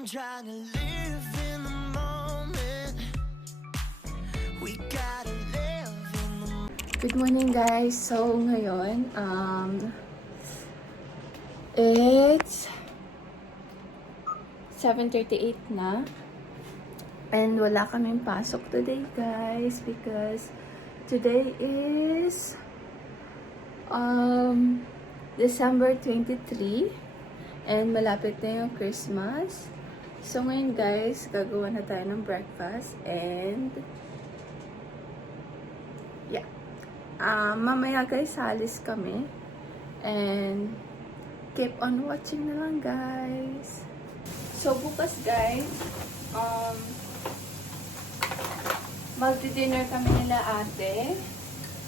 I'm trying to live in the moment. We gotta live in the Good morning guys. So ngayon, it's 7:38 na. And wala kaming pasok today guys because today is December 23 and malapit na yung Christmas. So ngayon guys, gagawa na tayo ng breakfast and yeah. Mamaya guys, alis kami. And keep on watching na lang guys. So bukas guys, magdi-dinner kami nila ate.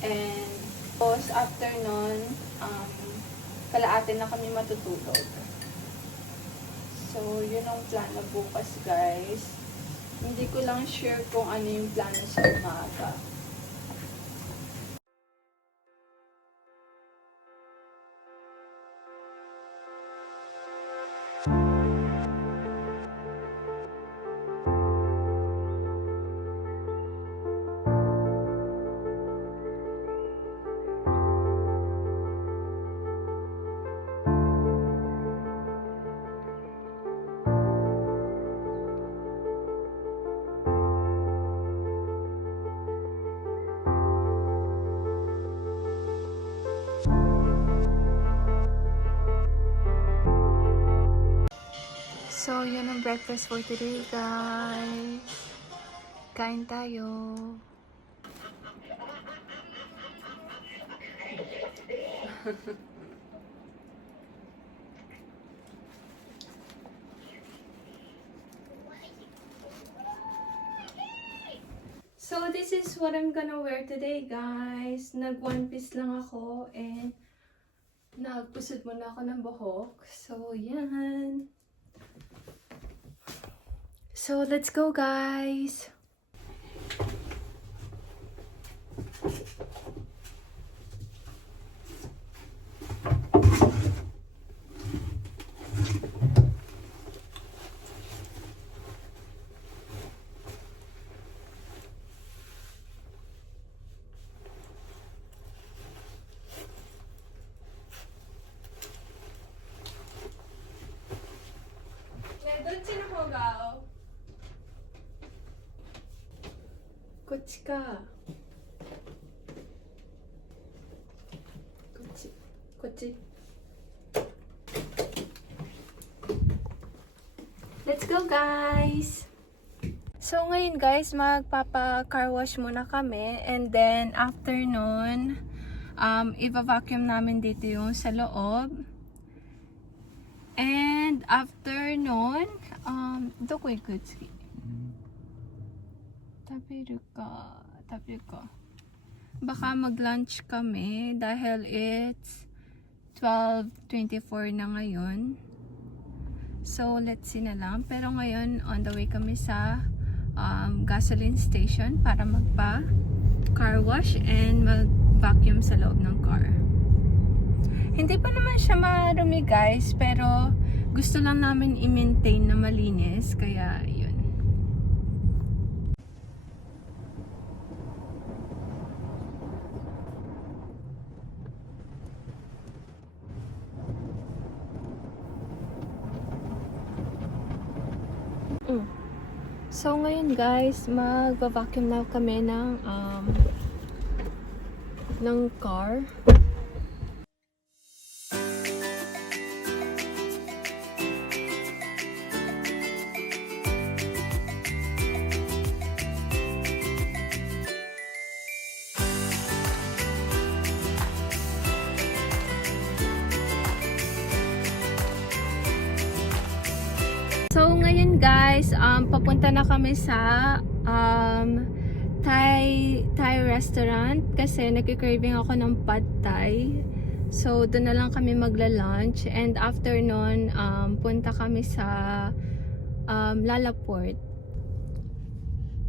And tapos after nun, kalaate na kami matutulog. So yun ang plano bukas guys. Hindi ko lang sure kung ano yung plano sa umaga. So, yun ang breakfast for today, guys. Kain tayo. So, this is what I'm gonna wear today, guys. Nag-one piece lang ako and nagpusod muna ako ng buhok. So, yan. So, let's go, guys! Doon sinuhugaw. こっちか。こっち。こっち。Let's go guys! So ngayon guys, magpapa-car wash muna kami and then after nun, i-vacuum namin dito yung sa loob. And after nun, どこ行く次? 食べるか。Baka mag-lunch kami dahil it's 12:24 na ngayon. So, let's see na lang. Pero ngayon, on the way kami sa gasoline station para magpa-car wash and mag-vacuum sa loob ng car. Hindi pa naman siya marumi guys, pero gusto lang namin i-maintain na malinis. Kaya, yun. So ngayon guys, mag-vacuum na kami ng car. So ngayon guys, papunta na kami sa Thai restaurant kasi nagki-craving ako ng pad Thai. So doon na lang kami magla-lunch and after nun, punta kami sa Lalaport.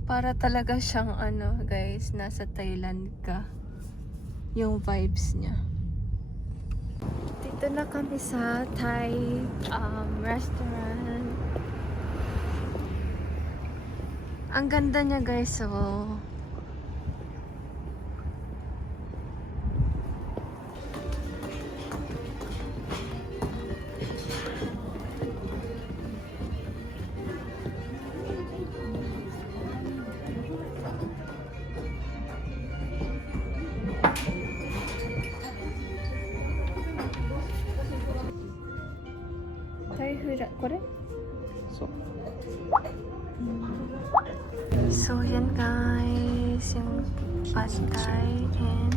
Para talaga siyang ano guys, nasa Thailand ka. Yung vibes niya. Dito na kami sa Thai restaurant. Ang ganda niya guys, oh. Kore? そう So, yan guys, yung pad thai and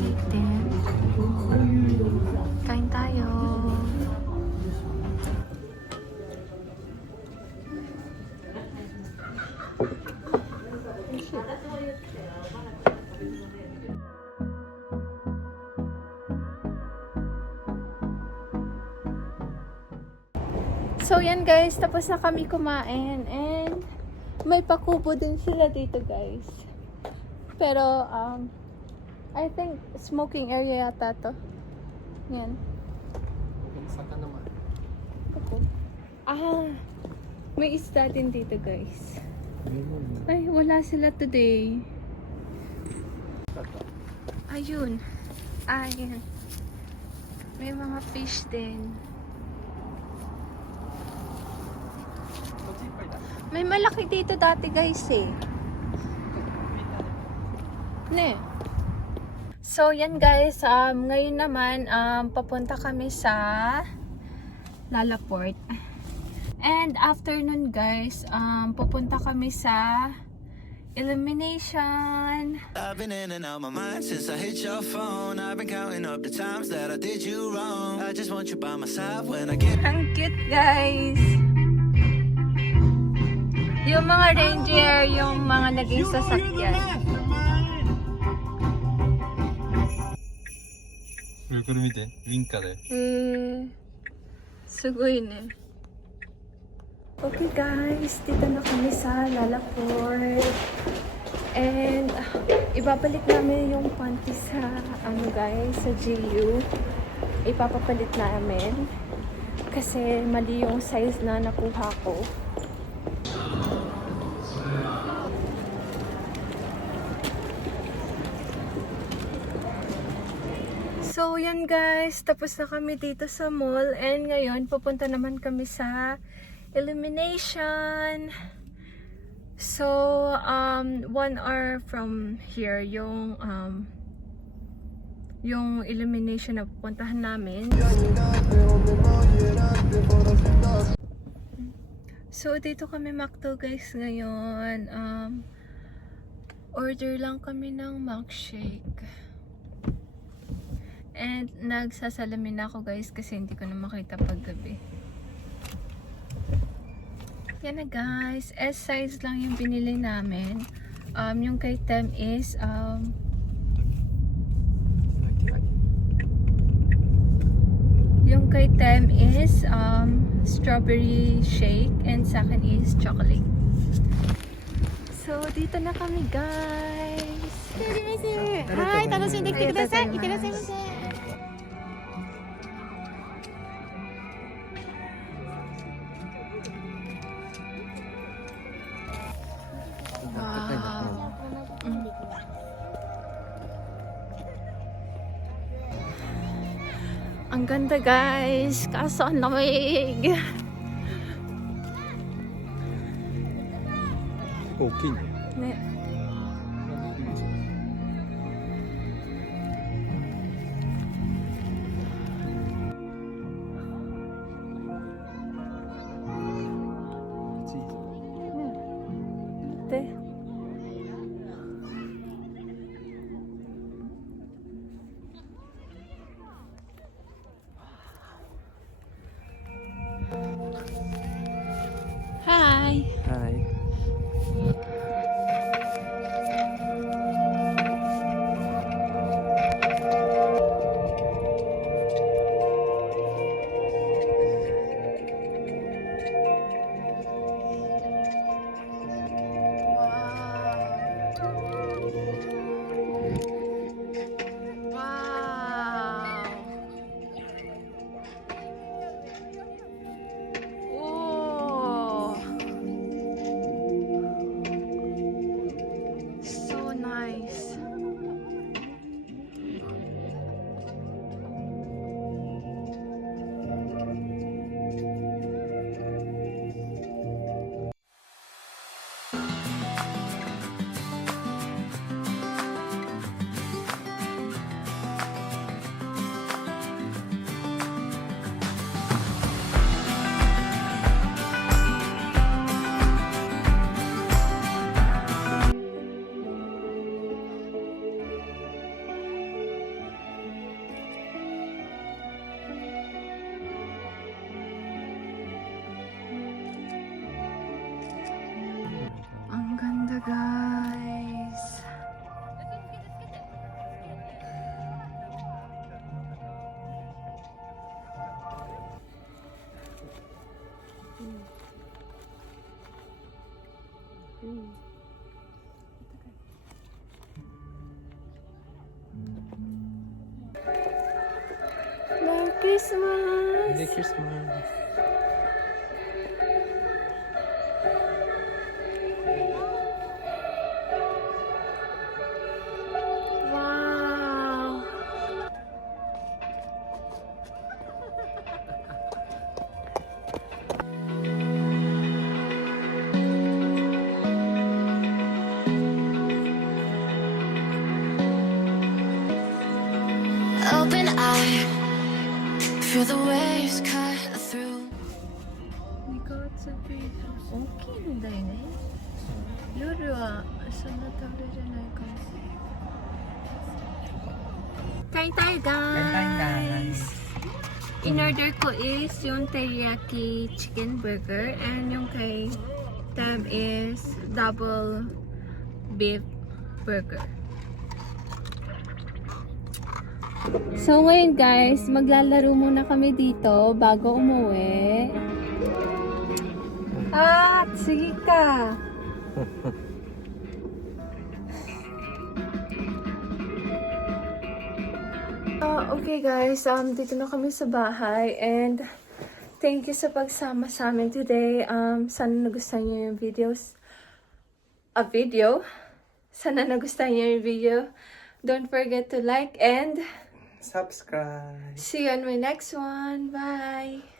titin. Kain tayo. So, yan guys, tapos na kami kumain and may pakubo din sila dito guys. Pero, I think smoking area yata to. Yan. Saka naman. Ako. May isda din dito guys. Ay, wala sila today. Ayun. Ayun. May mga fish din. May malaki dito dati guys eh. Ne. So yan guys, ngayon naman papunta kami sa Lalaport. And after nun guys, pupunta kami sa Illumination. I've been in and out my mind since I hit your phone. I've been counting up the times that I did you wrong. I just want you by my side when I get. Ang cute guys. Yung mga reindeer, yung mga naging sasakyan. これ見て、ウィンカーだよ。すごいね。Okay guys, dito na kami sa Lalaport. And ibabalik namin yung panty sa guys, sa GU. Ipapapalit namin kasi mali yung size na nakuha ko. So, yan guys. Tapos na kami dito sa mall. And ngayon, pupunta naman kami sa Illumination. So, 1 hour from here, yung Illumination na pupuntahan namin. So, dito kami McDo guys ngayon. Order lang kami ng milkshake. And nagsasalamin ako guys kasi hindi ko na makita paggabi. Yan na guys. S size lang yung binili namin. Yung kay Tem is strawberry shake and sa akin is chocolate. So dito na kami guys. Hi, 楽しんできてください。いってらっしゃいませ。Ang ganda guys, kaso ang lamig. 大きいね。ね。で。Hi. Hi. Merry Christmas! Merry Christmas. Wow! Open eye, feel the waves cut through. 大きいんだよね。夜はそんな食べれないかも。Kain tayo guys! In-order ko is yung teriyaki chicken burger and yung kay Tam is double beef burger. So ngayon guys, maglalaro muna kami dito bago umuwi. Sige ka! Okay guys, dito na kami sa bahay and thank you sa pagsama sa amin today. Sana nagustuhan niyo yung video. Sana nagustuhan niyo yung video. Don't forget to like and Subscribe. see you on my next one. Bye!